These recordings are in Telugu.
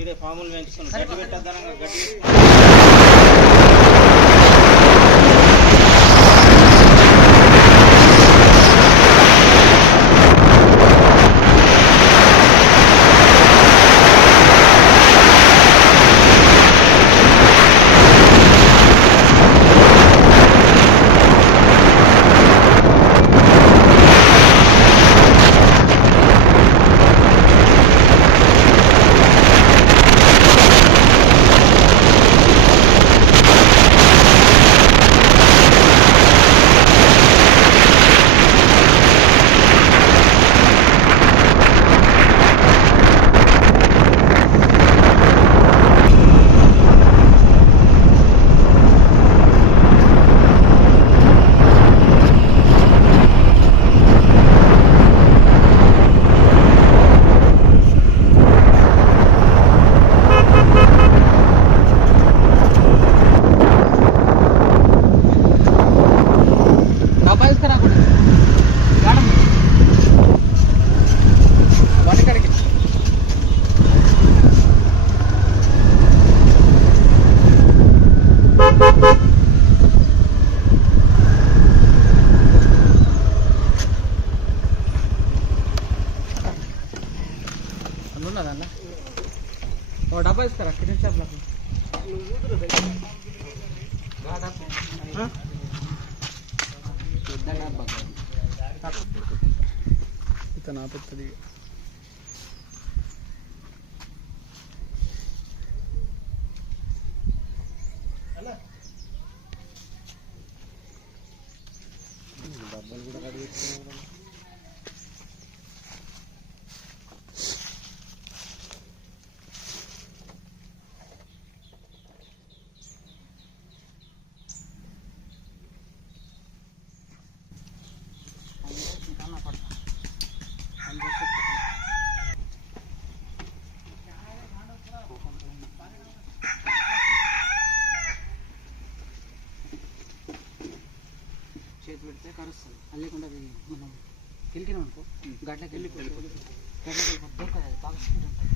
ఈడే పాములు పెంచుకున్నాం గడ్డి పెట్టద్దనంగా గడ్డి డబ్బా ఇస్తారా కిచెన్ షాప్లకు ఇతను ఆపెత్తది డబ్బాలు కూడా రెడీ చేసుకున్నాం. చేతి పెడితే కరుస్తుంది అది లేకుండా అది మనం కిలికినాం అనుకో గడ్డకి వెళ్ళిపోతుంది దొరకదు బాగా స్పీడ్ ఉంటుంది.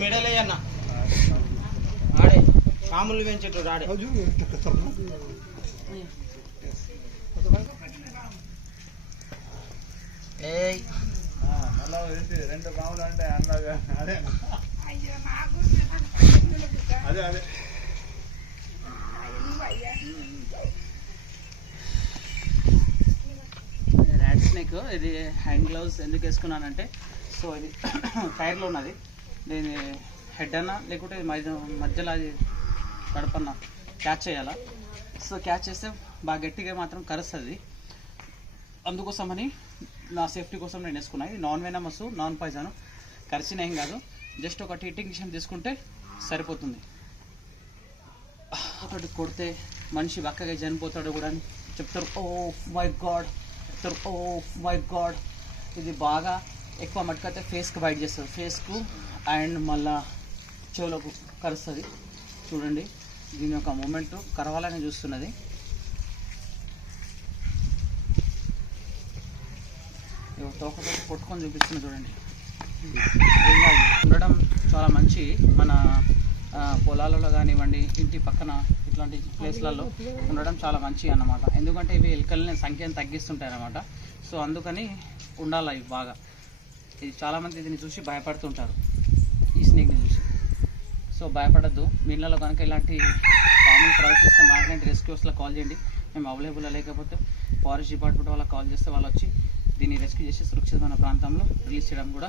మెడలే అన్న ఆడే పాములు పెంచేటోడు ఆడే రెండు పాములు అంటే అన్నగా అదే అదే అదే ర్యాట్ స్నేక్. ఇది హ్యాండ్ గ్లౌస్ ఎందుకు వేసుకున్నానంటే సో ఇది టైర్లో ఉన్నది, దీని హెడ్ అన్నా లేకుంటే మధ్యలో అది గడపన్నా క్యాచ్ చేయాలా. సో క్యాచ్ చేస్తే బాగా గట్టిగా మాత్రం కరుస్తుంది, అందుకోసమని నా సేఫ్టీ కోసం నేను వేసుకున్నాను. ఇది నాన్ వెనమస్, నాన్ పాయిజన్, కరిచిన ఏం కాదు, జస్ట్ ఒక టీటింగ్ మిషన్ తీసుకుంటే సరిపోతుంది. ఒకటి కొడితే మనిషి బక్కగా చనిపోతాడు కూడా అని చెప్తారు. ఓ మై గాడ్ చెప్తారు, ఓ మై గాడ్. ఇది బాగా ఎక్కువ మట్టుకైతే ఫేస్కి బైట్ చేస్తుంది, ఫేస్కు అండ్ మళ్ళా చెవులకు కరుస్తుంది. చూడండి దీని యొక్క మూమెంట్ కరవాలని చూస్తున్నది. తోకతో కొట్టుకొని చూపిస్తుంది చూడండి. ఉండడం చాలా మంచి, మన పొలాలలో కానివ్వండి, ఇంటి పక్కన ఇట్లాంటి ప్లేస్లలో ఉండడం చాలా మంచి అన్నమాట. ఎందుకంటే ఇవి ఎలుకల్ని సంఖ్యను తగ్గిస్తుంటాయి అన్నమాట. సో అందుకని ఉండాలి ఇవి బాగా. ఇది చాలామంది దీన్ని చూసి భయపడుతుంటారు, ఈ స్నేక్ని చూసి. సో భయపడద్దు. మీ ఇళ్ళలో కనుక ఇలాంటి పాములు ప్రవేశిస్తే మాట్లాంటి రెస్క్యూస్లో కాల్ చేయండి. మేము అవైలబుల్ లేకపోతే ఫారెస్ట్ డిపార్ట్మెంట్ వాళ్ళకి కాల్ చేస్తే వాళ్ళు వచ్చి దీన్ని రెస్క్యూ చేసి సురక్షితమైన ప్రాంతంలో రిలీజ్ చేయడం కూడా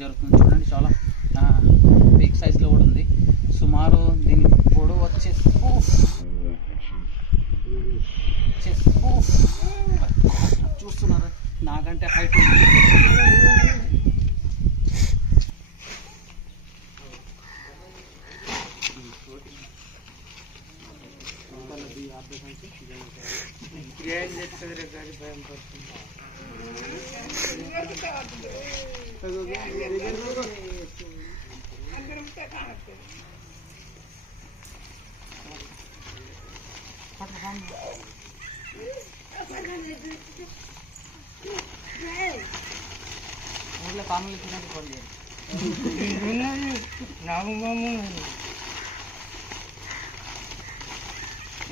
జరుగుతుంది. చూడండి, చాలా బిగ్ సైజులో కూడా ఉంది. సుమారు దీని పొడవు వచ్చేసి చూస్తున్నారు, నాకంటే హైట్ ఉంది. ఊళ్ళో కామెంట్లు తినట్టు పడలేదు.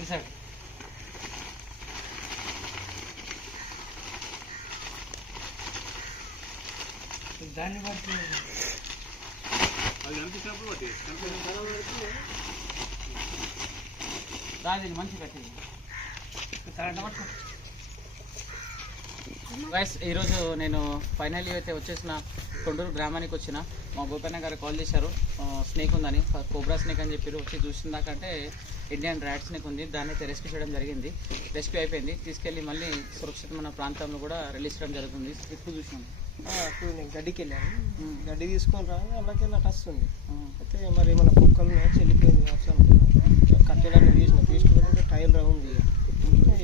ఇన్సైడ్ దాన్ని బట్టి రాజు మంచి కట్టింది. గైస్, ఈరోజు నేను ఫైనల్లీ అయితే వచ్చేసిన కొండూరు గ్రామానికి వచ్చిన. మా గోపన్న గారు కాల్ చేశారు, స్నేక్ ఉందని, కోబ్రా స్నేక్ అని చెప్పారు. వచ్చి చూసిందాకంటే ఇండియన్ ర్యాట్ స్నేక్ ఉంది. దాన్ని అయితే రెస్క్యూ చేయడం జరిగింది. రెస్క్యూ అయిపోయింది, తీసుకెళ్ళి మళ్ళీ సురక్షితమైన ప్రాంతంలో కూడా రిలీజ్ చేయడం జరుగుతుంది. ఇప్పుడు చూసినాం, ఇప్పుడు నేను గడ్డికి వెళ్ళాను. గడ్డి తీసుకొని రా అలాగే అటు వస్తుంది. అయితే మరి మన కుక్కలు చెల్లిపోయింది కావచ్చు అనుకున్నా. కట్టెలన్నీ తీసుకుంటే టైల్ రౌండ్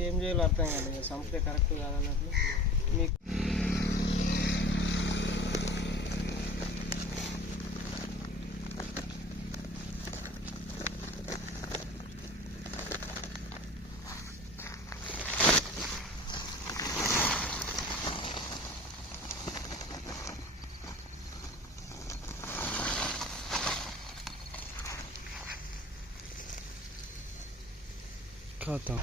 ఏం చేయాలో అర్థం కాదు. సంపే కరెక్ట్ కాదన్నట్లు మీకు खाता